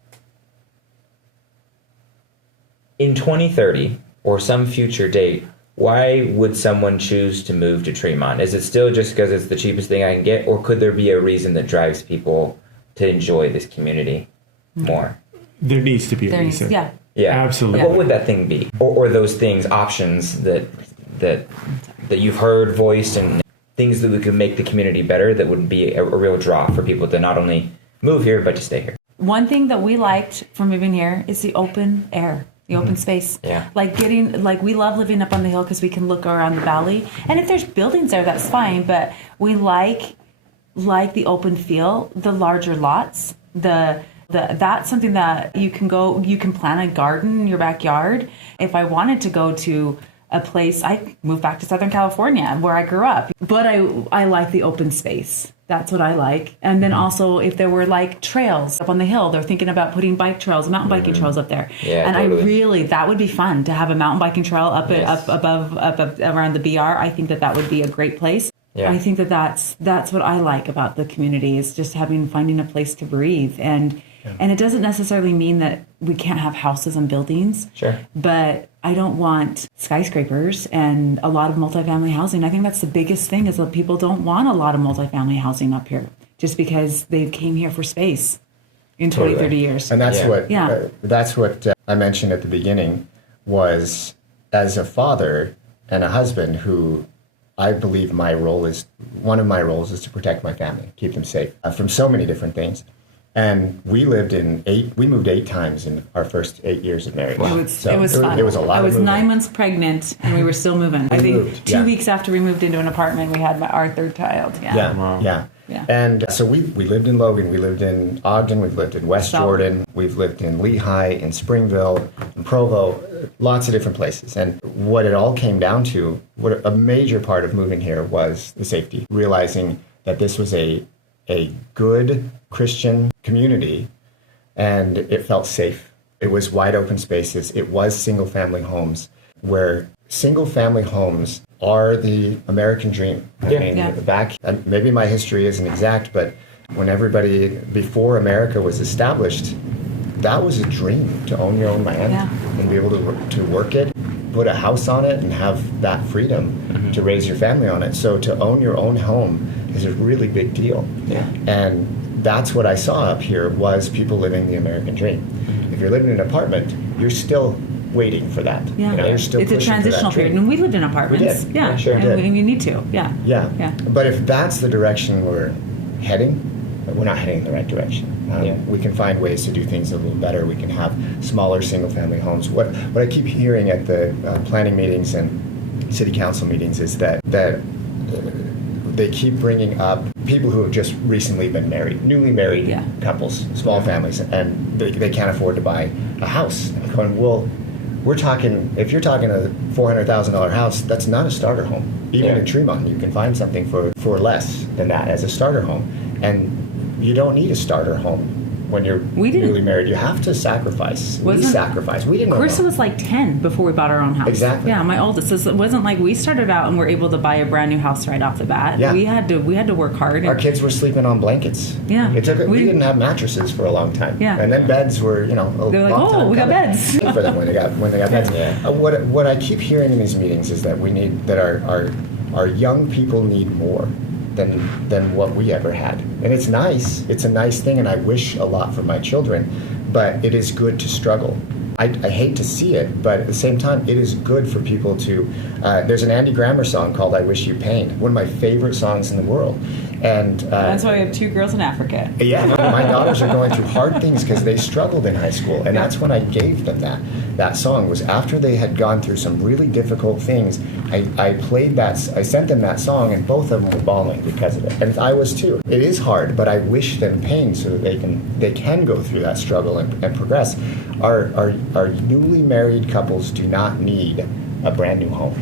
In 2030 or some future date, why would someone choose to move to Tremont? Is it still just because it's the cheapest thing I can get, or could there be a reason that drives people to enjoy this community more? There needs to be a reason. Yeah. Absolutely. What would that thing be? Or those things, options that you've heard voiced, and things that could make the community better that would be a real draw for people to not only move here, but to stay here? One thing that we liked from moving here is the open air. The open space. Yeah. We love living up on the hill because we can look around the valley. And if there's buildings there, that's fine. But we like the open feel, the larger lots, that's something that you can plant a garden in your backyard. If I wanted to go to a place, I moved back to Southern California where I grew up. But I like the open space. That's what I like. And then also if there were like trails up on the hill, they're thinking about putting bike trails, mountain biking trails up there. Yeah, and totally. that would be fun to have a mountain biking trail up above around the BR. I think that would be a great place. Yeah. I think that's what I like about the community is just finding a place to breathe. And it doesn't necessarily mean that we can't have houses and buildings. Sure. But I don't want skyscrapers and a lot of multifamily housing. I think that's the biggest thing is that people don't want a lot of multifamily housing up here just because they came here for space in 20, 30 years. And that's what I mentioned at the beginning was as a father and a husband who I believe one of my roles is to protect my family, keep them safe from so many different things. And we moved 8 times in our first 8 years of marriage. Wow. It was fun. It was a lot I of was moving. 9 months pregnant and we were still moving. I think moved, 2 weeks after we moved into an apartment, we had our third child. Yeah. And so we lived in Logan, we lived in Ogden, we've lived in West Jordan, we've lived in Lehigh, in Springville, in Provo, lots of different places. And what it all came down to, what a major part of moving here was the safety, realizing that this was a good Christian community and it felt safe. It was wide open spaces. It was single family homes where single family homes are the American dream. Back, and maybe my history isn't exact, but when everybody before America was established, that was a dream to own your own land and be able to work it, put a house on it and have that freedom to raise your family on it. So to own your own home is a really big deal. Yeah. And that's what I saw up here was people living the American dream. If you're living in an apartment, you're still waiting for that. Yeah. You're still it's a transitional period. And we lived in apartments. We did. Yeah. Sure and did. we need to. Yeah. But if that's the direction we're heading, we're not heading in the right direction. Yeah. We can find ways to do things a little better. We can have smaller single-family homes. What I keep hearing at the planning meetings and city council meetings is that they keep bringing up people who have just recently been married, newly married Yeah. couples, small families, and they can't afford to buy a house. I'm going, well, we're talking, if you're talking a $400,000 house, that's not a starter home. Even Yeah. in Tremont, you can find something for less than that as a starter home. And you don't need a starter home when you're We didn't. newly married. You have to sacrifice. We Wasn't- sacrifice. We didn't know. Carissa was like 10 before we bought our own house. Exactly. Yeah, my oldest. So it wasn't like we started out and were able to buy a brand new house right off the bat. Yeah. We had to work hard. Our And, kids were sleeping on blankets. Yeah. We We- didn't have mattresses for a long time. Yeah. And then beds were, a They're like, long "Oh, time we got coming." beds. for them when they got beds. Yeah. What I keep hearing in these meetings is that our young people need more than what we ever had. And it's nice. It's a nice thing, and I wish a lot for my children, but it is good to struggle. I hate to see it, but at the same time, it is good for people to. There's an Andy Grammer song called "I Wish You Pain," one of my favorite songs in the world, and that's why we have 2 girls in Africa. yeah, my daughters are going through hard things because they struggled in high school, and that's when I gave them that song. Was after they had gone through some really difficult things. I played that. I sent them that song, and both of them were bawling because of it, and I was too. It is hard, but I wish them pain so that they can go through that struggle and progress. Our newly married couples do not need a brand new home.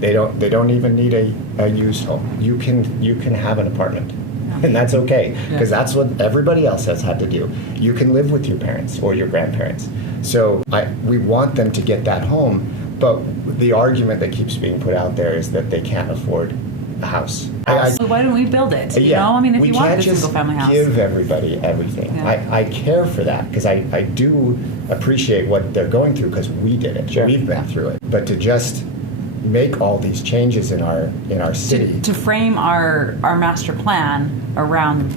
They don't even need a used home. You can have an apartment. And that's okay, because that's what everybody else has had to do. You can live with your parents or your grandparents. So we want them to get that home, but the argument that keeps being put out there is that they can't afford a house. So why don't we build it? If we you want can't a just single family house. give everybody everything. Yeah. I care for that because I do appreciate what they're going through because we did it. Sure. We've been through it. But to just make all these changes in our city. To frame our master plan around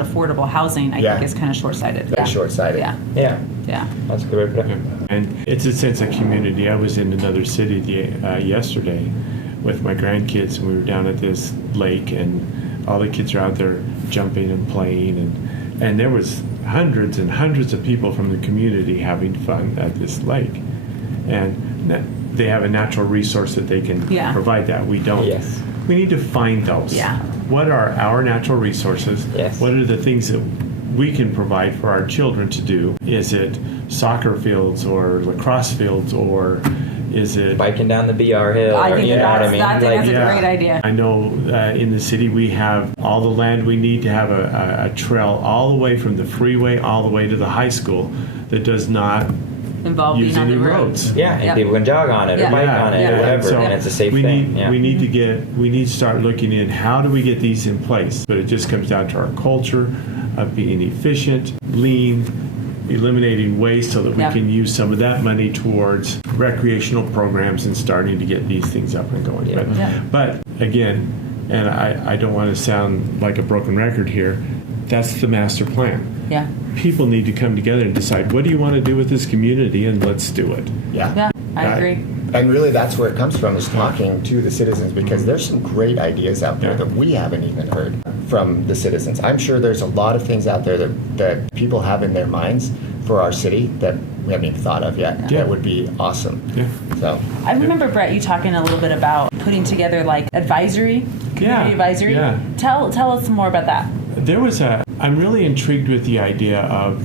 affordable housing, I Yeah. think is kind of short-sighted. Very short-sighted. Yeah. Yeah. Yeah. That's a good way to put it. And it's a sense of community. I was in another city yesterday with my grandkids, and we were down at this lake, and all the kids are out there jumping and playing, and there was hundreds and hundreds of people from the community having fun at this lake. And they have a natural resource that they can Yeah. provide that. We don't. Yes. We need to find those. Yeah. What are our natural resources? Yes. What are the things that we can provide for our children to do? Is it soccer fields or lacrosse fields, or is it Biking down the BR hill. I or, think you know what I mean? that's Like, a great idea. I know in the city we have all the land we need to have a trail all the way from the freeway all the way to the high school that does not Involved use being on any the road. roads. Yeah, and Yep. people can jog on it or Yeah. bike on it Yeah. or whatever, So and it's a safe we thing. Need, yeah. we need to start looking in how do we get these in place. But it just comes down to our culture of being efficient, lean, eliminating waste so that we Yeah. can use some of that money towards recreational programs and starting to get these things up and going. Yeah. But again, and I don't want to sound like a broken record here, that's the master plan. Yeah. People need to come together and decide, what do you want to do with this community, and let's do it. Yeah. I Right. agree. And really, that's where it comes from, is talking to the citizens, because there's some great ideas out there Yeah. that we haven't even heard from the citizens. I'm sure there's a lot of things out there that people have in their minds for our city that we haven't even thought of yet. Yeah. That would be awesome. Yeah. So, I remember, Bret, you talking a little bit about putting together like community advisory. Yeah. Tell us more about that. I'm really intrigued with the idea of,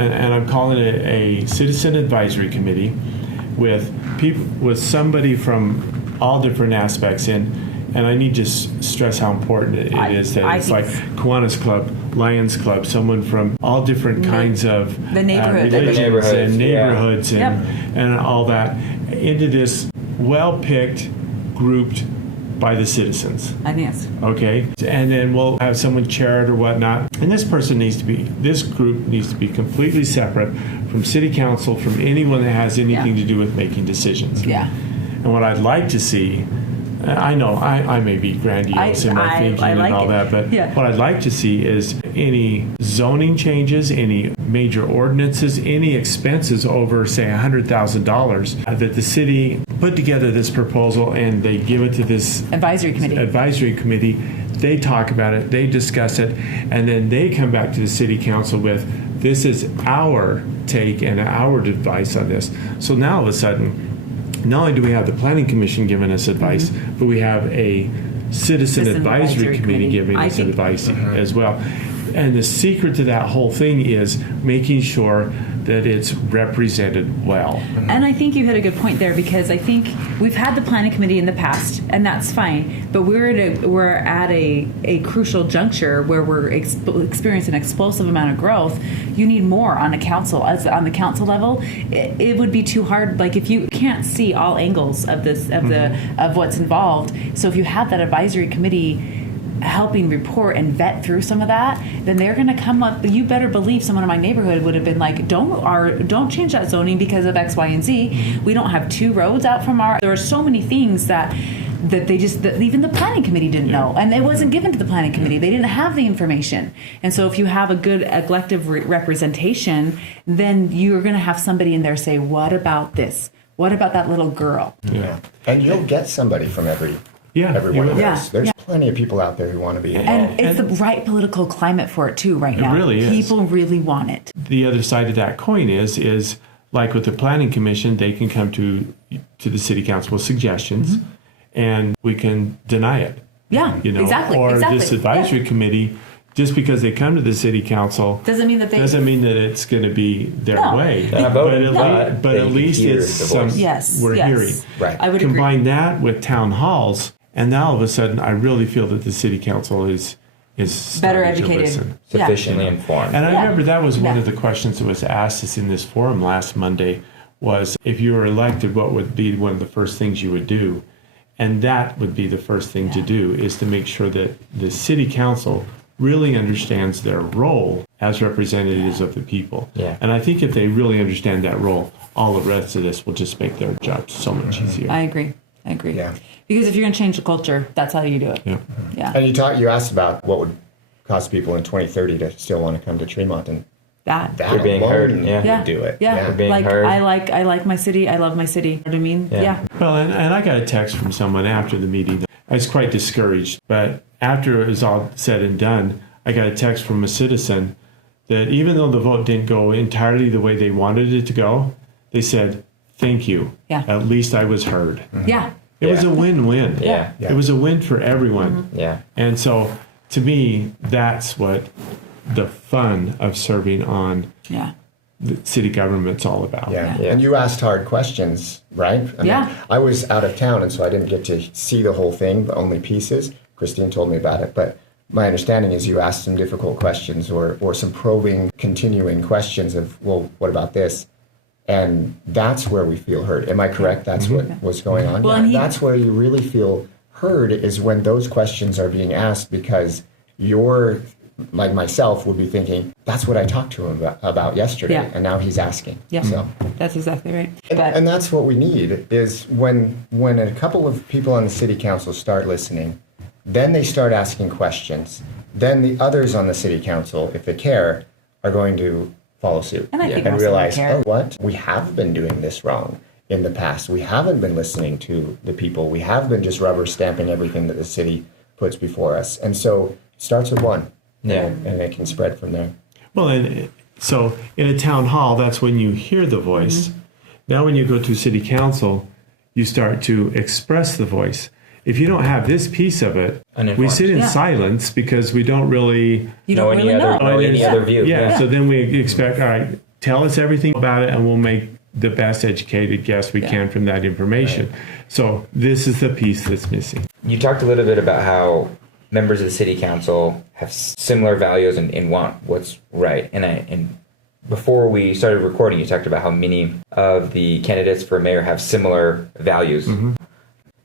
and I'm calling it a citizen advisory committee with people, with somebody from all different aspects in. And I need to stress how important it is that it's like Kiwanis Club, Lions Club, someone from all different kinds of The neighborhood. religions and Yeah. neighborhoods and all that into this well-picked, grouped by the citizens. I think it's Okay, and then we'll have someone chair it or whatnot. And this group needs to be completely separate from city council, from anyone that has anything to do with making decisions. yeah. And what I'd like to see, I know I may be grandiose in my thinking I like and all it. that, but Yeah. what I'd like to see is any zoning changes, any major ordinances, any expenses over, say, $100,000, that the city put together this proposal and they give it to this Advisory committee. advisory committee They talk about it, they discuss it, and then they come back to the city council with, this is our take and our advice on this. So now all of a sudden, not only do we have the planning commission giving us advice, but we have a citizen advisory committee giving us advice as well. And the secret to that whole thing is making sure that it's represented well. And I think you had a good point there, because I think we've had the planning committee in the past, and that's fine. But we're at a crucial juncture where we're experiencing an explosive amount of growth. You need more on a council. On the council level, it would be too hard. Like, if you can't see all angles of this, of what's involved. So if you have that advisory committee helping report and vet through some of that, then they're going to come up. You better believe someone in my neighborhood would have been like, don't change that zoning because of X, Y, and Z. We don't have 2 roads out from our. There are so many things that even the planning committee didn't know, and it wasn't given to the planning committee. They didn't have the information. And so if you have a good collective representation, then you're going to have somebody in there say, what about this? What about that little girl? Yeah. And you'll get somebody from every one of those. There's plenty of people out there who want to be involved. And it's the right political climate for it too right now. It really is. People really want it. The other side of that coin is like with the planning commission, they can come to the city council with suggestions, and we can deny it. Yeah, exactly. Or this advisory committee, just because they come to the city council doesn't mean that it's going to be their way. But at least it's some we're hearing. Right. I would combine agree. that with town halls, and now all of a sudden, I really feel that the city council is better starting to educated, listen. Sufficiently informed. And I remember that was one of the questions that was asked us in this forum last Monday, was if you were elected, what would be one of the first things you would do? And that would be the first thing to do, is to make sure that the city council really understands their role as representatives of the people. Yeah. And I think if they really understand that role, all the rest of this will just make their job so much easier. I agree. Yeah. Because if you're going to change the culture, that's how you do it. Yeah. And you asked about what would cause people in 2030 to still want to come to Tremont, and that You're being heard. alone Yeah. would do it. Yeah. Being Like, heard. I like my city. I love my city. You know what I mean? Yeah. Well, and I got a text from someone after the meeting. I was quite discouraged, but after it was all said and done, I got a text from a citizen that even though the vote didn't go entirely the way they wanted it to go, they said, thank you. Yeah. At least I was heard. Yeah. It was a win-win. Yeah. It was a win for everyone. Yeah. And so, to me, that's what the fun of serving on the city government's all about. Yeah. Yeah. And you asked hard questions, right? I was out of town, and so I didn't get to see the whole thing, but only pieces. Christine told me about it, but my understanding is you asked some difficult questions or some probing, continuing questions of, well, what about this? And that's where we feel heard. Am I correct? That's what was going on? Well, that's where you really feel heard, is when those questions are being asked, because you're, like myself, would be thinking, that's what I talked to him about yesterday, and now he's asking. Yeah. So, That's exactly right. and that's what we need, is when a couple of people on the city council start listening, then they start asking questions. Then the others on the city council, if they care, are going to follow suit And I think and most of them realize, care. oh, what? We have been doing this wrong in the past. We haven't been listening to the people. We have been just rubber stamping everything that the city puts before us. And so it starts with one, and it can spread from there. Well, and so in a town hall, that's when you hear the voice. Now when you go to city council, you start to express the voice. If you don't have this piece of it, we sit in silence because we don't really know any other view. Yeah, so then we expect, all right, tell us everything about it, and we'll make the best educated guess we can from that information. Right. So this is the piece that's missing. You talked a little bit about how members of the city council have similar values and want what's right. And before we started recording, you talked about how many of the candidates for mayor have similar values.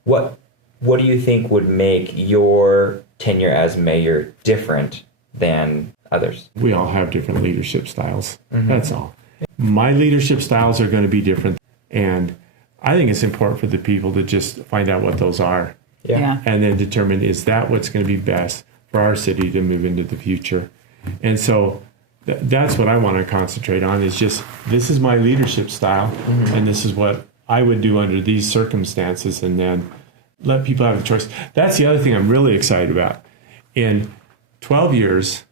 What do you think would make your tenure as mayor different than others? We all have different leadership styles. That's all. My leadership styles are going to be different. And I think it's important for the people to just find out what those are. Yeah. And then determine, is that what's going to be best for our city to move into the future? And so that's what I want to concentrate on, is just, this is my leadership style, and this is what I would do under these circumstances, and then let people have a choice. That's the other thing I'm really excited about, in 12 years,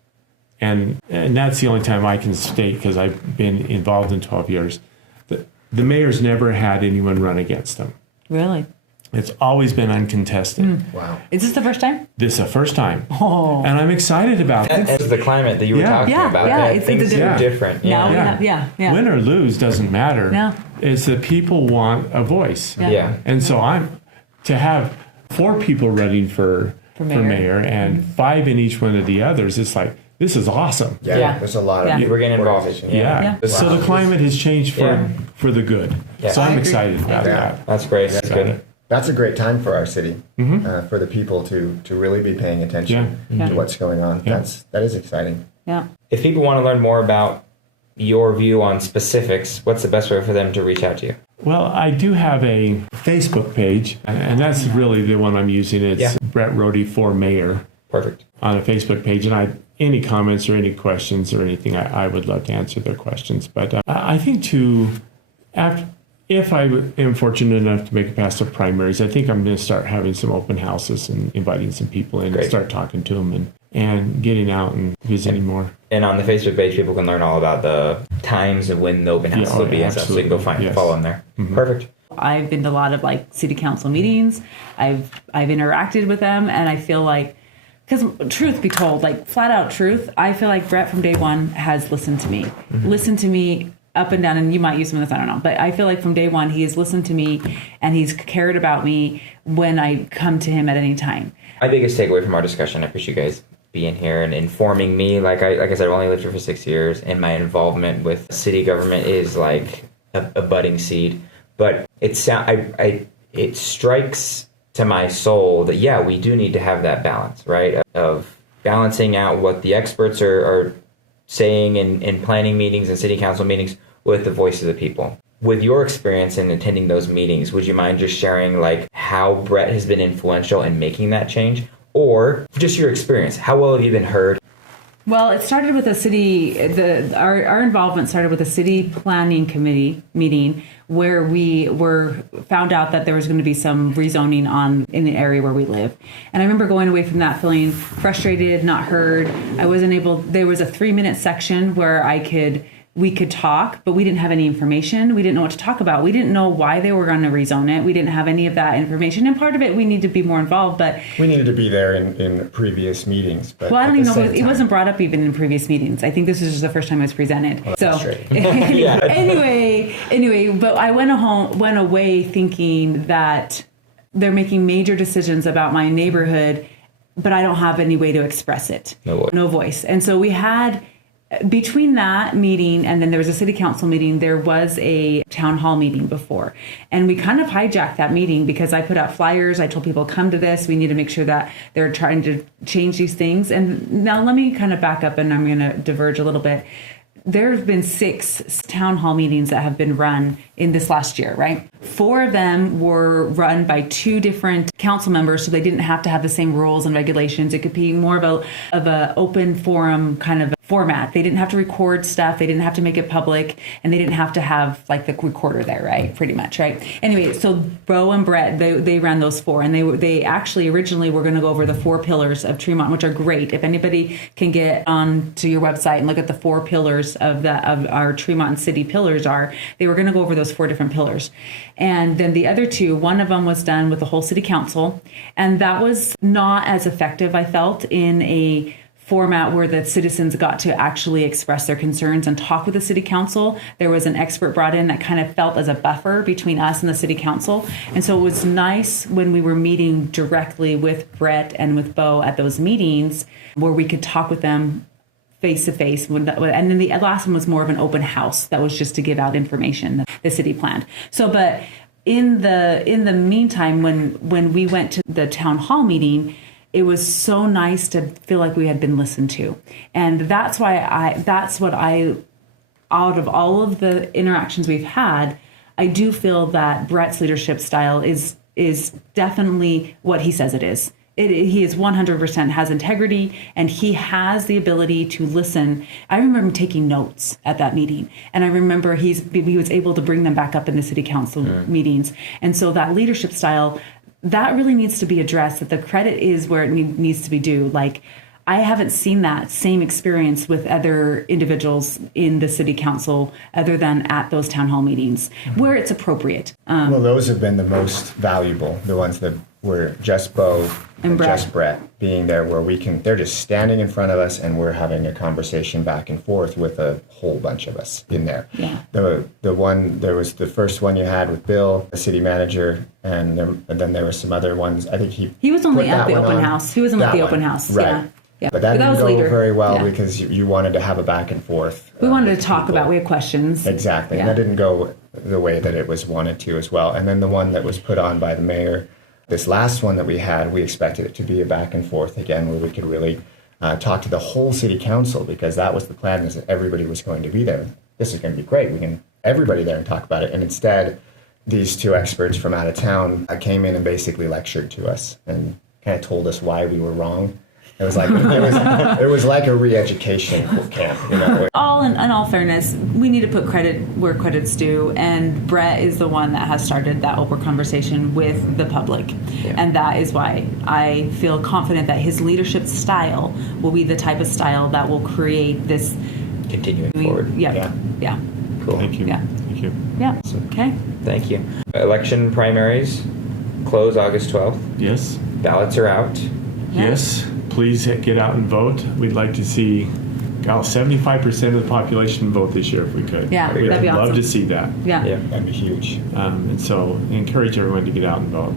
and that's the only time I can state because I've been involved in 12 years, the mayor's never had anyone run against him. Really? It's always been uncontested. Wow. Is this the first time? This is the first time. Oh. And I'm excited about it. That's the climate that you were talking about. It's Things are different. Now Yeah. yeah. Win or lose doesn't matter. No. It's that people want a voice. Yeah. And so to have 4 people running for mayor and 5 in each one of the others, it's like, this is awesome. Yeah. There's a lot of We're getting involved. organization. Yeah. So the climate has changed for the good. Yeah. So I I'm agree. excited about that. That's great. That's good. That's a great time for our city, for the people to really be paying attention to what's going on. Yeah. That is exciting. Yeah. If people want to learn more about your view on specifics, what's the best way for them to reach out to you? Well, I do have a Facebook page, and that's really the one I'm using. It's Bret Rohde for Mayor Perfect. on a Facebook page. And any comments or any questions or anything, I would love to answer their questions. But I think if I am fortunate enough to make it past the primaries, I think I'm going to start having some open houses and inviting some people in and start talking to them and getting out and visiting more. And on the Facebook page, people can learn all about the times of when the open houses will be and stuff. So you can go follow them there. Perfect. I've been to a lot of like city council meetings. I've interacted with them, and I feel like, because truth be told, like flat out truth, I feel like Bret from day one has listened to me, up and down, and you might use some of this, I don't know, but I feel like from day one he has listened to me and he's cared about me when I come to him at any time. My biggest takeaway from our discussion, I appreciate you guys being here and informing me. Like I said, I've only lived here for 6 years, and my involvement with city government is like a budding seed. But it strikes to my soul that we do need to have that balance, right? Of balancing out what the experts are saying in planning meetings and city council meetings with the voice of the people. With your experience in attending those meetings, would you mind just sharing like how Bret has been influential in making that change, or just your experience? How well have you been heard? Well, it started with our involvement started with a city planning committee meeting where we found out that there was going to be some rezoning in the area where we live. And I remember going away from that feeling frustrated, not heard. I wasn't able, there was a 3-minute section where we could talk, but we didn't have any information. We didn't know what to talk about. We didn't know why they were going to rezone it. We didn't have any of that information. And part of it, we need to be more involved. But we needed to be there in previous meetings. But I don't even know. It wasn't brought up even in previous meetings. I think this is just the first time it was presented. Anyway, but I went away thinking that they're making major decisions about my neighborhood, but I don't have any way to express it. No voice. And so we had, between that meeting and then there was a city council meeting, there was a town hall meeting before. And we kind of hijacked that meeting because I put out flyers. I told people, come to this. We need to make sure that they're trying to change these things. And now let me kind of back up, and I'm going to diverge a little bit. There have been 6 town hall meetings that have been run in this last year, right? 4 of them were run by 2 different council members, so they didn't have to have the same rules and regulations. It could be more of a open forum kind of format. They didn't have to record stuff. They didn't have to make it public, and they didn't have to have like the recorder there, right? Pretty much, right? Anyway, so Bo and Bret, they ran those 4, and they actually originally were going to go over the 4 pillars of Tremont, which are great. If anybody can get on to your website and look at the 4 pillars of our Tremont City pillars they were going to go over those 4 different pillars. And then the other 2, one of them was done with the whole city council, and that was not as effective, I felt, in a format where the citizens got to actually express their concerns and talk with the city council. There was an expert brought in that kind of felt as a buffer between us and the city council. And so it was nice when we were meeting directly with Bret and with Bo at those meetings where we could talk with them face to face. And then the last one was more of an open house that was just to give out information that the city planned. So, but in the meantime, when we went to the town hall meeting, it was so nice to feel like we had been listened to. And that's what I, out of all of the interactions we've had, I do feel that Bret's leadership style is definitely what he says it is. He is 100% has integrity, and he has the ability to listen. I remember him taking notes at that meeting, and I remember he was able to bring them back up in the city council meetings. And so that leadership style, that really needs to be addressed, that the credit is where it needs to be due. Like, I haven't seen that same experience with other individuals in the city council other than at those town hall meetings where it's appropriate. Well, those have been the most valuable, the ones that were just Bo and just Bret being there, where they're just standing in front of us and we're having a conversation back and forth with a whole bunch of us in there. Yeah. There was the first one you had with Bill, the city manager, and then there were some other ones. I think he was only put at that the one open on. house. He wasn't at the That open one. house. Right. Yeah. Yeah. But that didn't was go later. very well Yeah. because you wanted to have a back and forth. We wanted to with talk people. about, we had questions. Exactly. Yeah. And that didn't go the way that it was wanted to as well. And then the one that was put on by the mayor, this last one that we had, we expected it to be a back and forth again, where we could really talk to the whole city council, because that was the plan, is that everybody was going to be there. This is going to be great. We can everybody there and talk about it. And instead, these two experts from out of town came in and basically lectured to us and kind of told us why we were wrong. It was like it was like a re-education camp, you know. In all fairness, we need to put credit where credit's due, and Bret is the one that has started that open conversation with the public, and that is why I feel confident that his leadership style will be the type of style that will create this Continuing forward. Yeah. Cool. Thank you. Yeah. Thank you. Yeah. Okay. Thank you. Election primaries close August 12th. Yes. Ballots are out. Yeah. Yes. Please get out and vote. We'd like to see 75% of the population vote this year if we could. Yeah, We'd that'd be love awesome. to see that. Yeah. That'd be huge. And so encourage everyone to get out and vote.